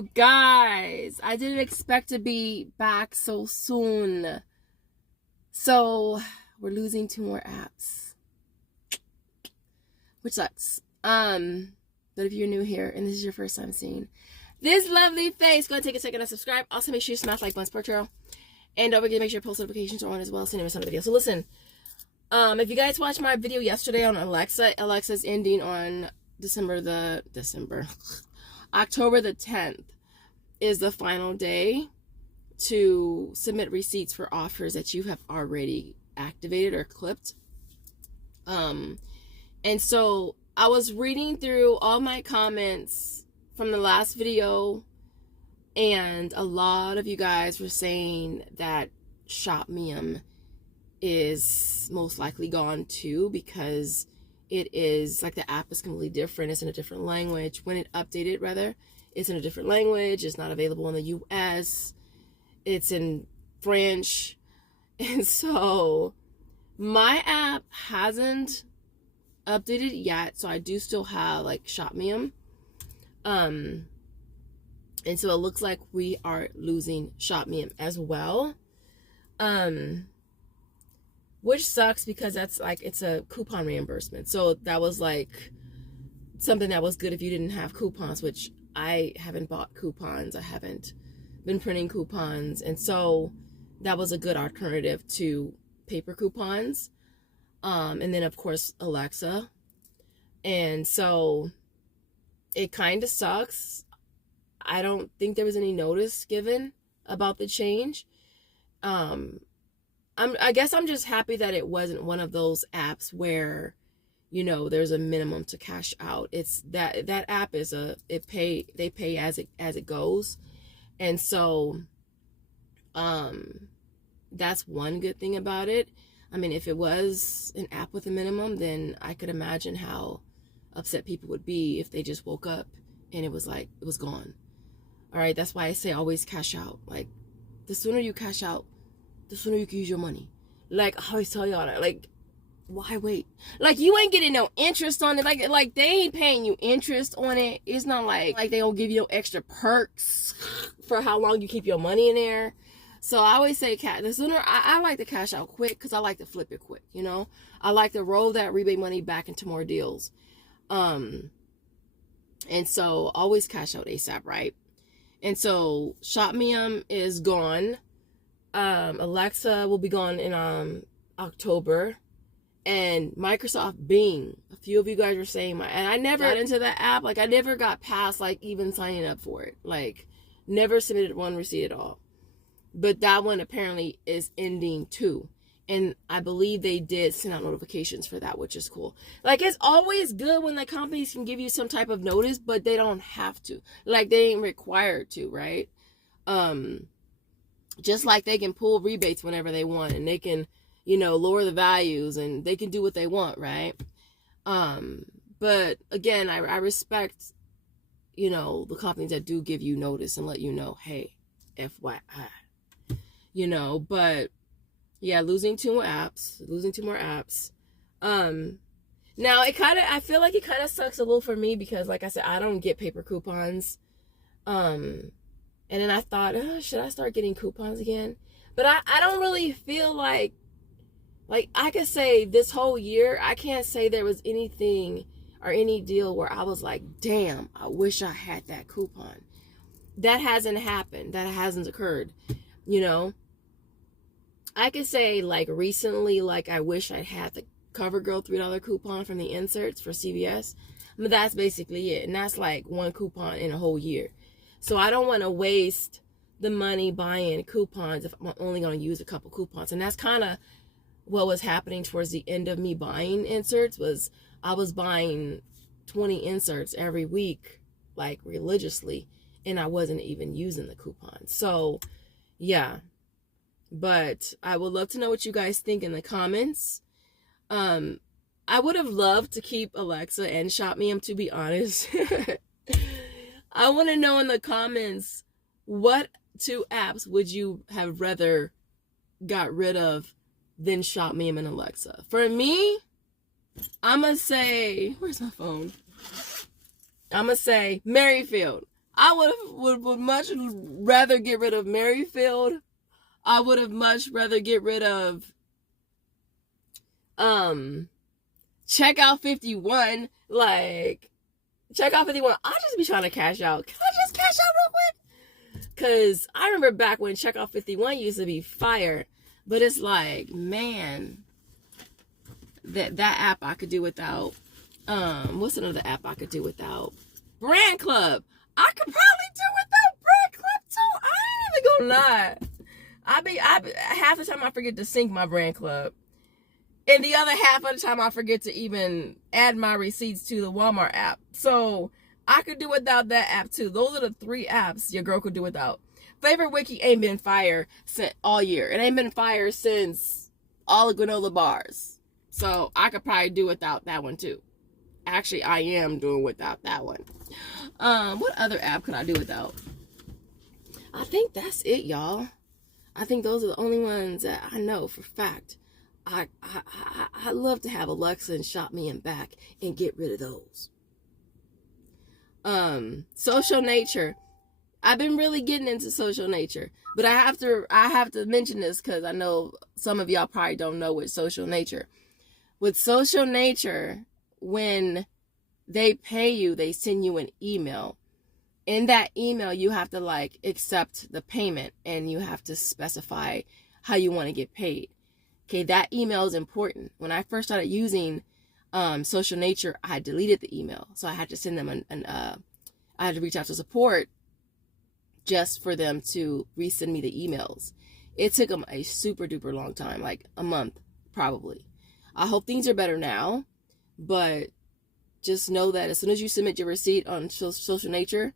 you guys. I didn't expect to be back so soon. So we're losing 2 more apps, which sucks. But if you're new here and this is your first time seeing this lovely face, go ahead and take a second to subscribe. Also, make sure you smash like button, support channel, and don't forget to make sure post notifications are on as well, so you never miss another video. So listen, if you guys watched my video yesterday on Alexa's ending on October the 10th is the final day to submit receipts for offers that you have already activated or clipped. And so I was reading through all my comments from the last video, and a lot of you guys were saying that Shopmium is most likely gone too, because it is like the app is completely different. It's in a different language. When it updated, rather, it's in a different language. It's not available in the US. It's in French. And so my app hasn't updated yet, so I do still have like Shopmium. And so it looks like we are losing Shopmium as well. Which sucks, because that's like, it's a coupon reimbursement. So that was like something that was good if you didn't have coupons, which I haven't bought coupons. I haven't been printing coupons. And so that was a good alternative to paper coupons. And then of course, Alexa. And so it kind of sucks. I don't think there was any notice given about the change. I guess I'm just happy that it wasn't one of those apps where, you know, there's a minimum to cash out. It's that app is they pay as it goes. And so that's one good thing about it. I mean, if it was an app with a minimum, then I could imagine how upset people would be if they just woke up and it was gone. All right, that's why I say always cash out. Like, the sooner you cash out, the sooner you can use your money. Like, I always tell y'all that. Like, why wait? Like, you ain't getting no interest on it. Like they ain't paying you interest on it. It's not like they don't give you no extra perks for how long you keep your money in there. So I always say, the sooner I like to cash out quick, because I like to flip it quick. You know, I like to roll that rebate money back into more deals. And so always cash out ASAP, right? And so Shopmium is gone. Alexa will be gone in October, and Microsoft Bing. A few of you guys were saying and I never got into that app. Like, I never got past like even signing up for it. Like, never submitted one receipt at all. But that one apparently is ending too, and I believe they did send out notifications for that, which is cool. Like, it's always good when the companies can give you some type of notice, but they don't have to. Like, they ain't required to, right? Just like they can pull rebates whenever they want, and they can, you know, lower the values, and they can do what they want, right? But again, I respect, you know, the companies that do give you notice and let you know, hey, FYI, you know. But yeah, losing 2 more apps. Now I feel like it kind of sucks a little for me, because like I said, I don't get paper coupons. And then I thought, should I start getting coupons again? But I don't really feel like I could say this whole year, I can't say there was anything or any deal where I was like, damn, I wish I had that coupon. That hasn't happened. That hasn't occurred. You know, I could say like recently, like I wish I had the CoverGirl $3 coupon from the inserts for CVS. But that's basically it. And that's like one coupon in a whole year. So I don't want to waste the money buying coupons if I'm only going to use a couple coupons. And that's kind of what was happening towards the end of me buying inserts. Was I was buying 20 inserts every week, like religiously, and I wasn't even using the coupons. So yeah, but I would love to know what you guys think in the comments. I would have loved to keep Alexa and Shopmium, to be honest. I want to know in the comments, what 2 apps would you have rather got rid of than Shopmium and Alexa? For me, I'm going to say, where's my phone? I'm going to say Merryfield. I would much rather get rid of Merryfield. I would have much rather get rid of Checkout 51. Like, Checkout 51, I'll just be trying to cash out. Can I just cash out real quick? Because I remember back when Checkout 51 used to be fire. But it's like, man, that app I could do without. What's another app I could do without? Brand Club. I could probably do without Brand Club too. I ain't even gonna lie. Half the time I forget to sync my Brand Club. And the other half of the time I forget to even add my receipts to the Walmart app. So I could do without that app too. Those are the 3 apps your girl could do without. Favorite wiki ain't been fire since all year. It ain't been fire since all the granola bars. So I could probably do without that one too. Actually, I am doing without that one. What other app could I do without? I think that's it, y'all. I think those are the only ones that I know for fact. I love to have Alexa and Shop Me and back and get rid of those. Social Nature. I've been really getting into Social Nature, but I have to mention this because I know some of y'all probably don't know with Social Nature. With Social Nature, when they pay you, they send you an email. In that email, you have to like accept the payment and you have to specify how you want to get paid. Okay, that email is important. When I first started using Social Nature, I deleted the email, so I had to send them I had to reach out to support just for them to resend me the emails. It took them a super duper long time, like a month probably. I hope things are better now, but just know that as soon as you submit your receipt on Social Nature,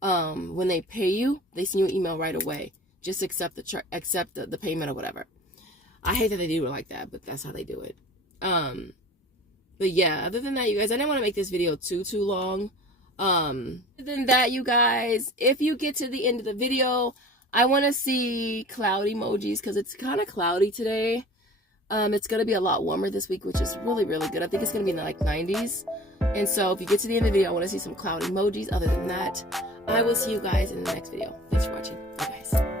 when they pay you, they send you an email right away. Just accept the payment or whatever. I hate that they do it like that, but that's how they do it. But yeah, other than that, you guys, I didn't want to make this video too long. Other than that, you guys, if you get to the end of the video, I want to see cloud emojis because it's kind of cloudy today. It's going to be a lot warmer this week, which is really, really good. I think it's going to be in the like 90s. And so if you get to the end of the video, I want to see some cloud emojis. Other than that, I will see you guys in the next video. Thanks for watching. Bye, guys.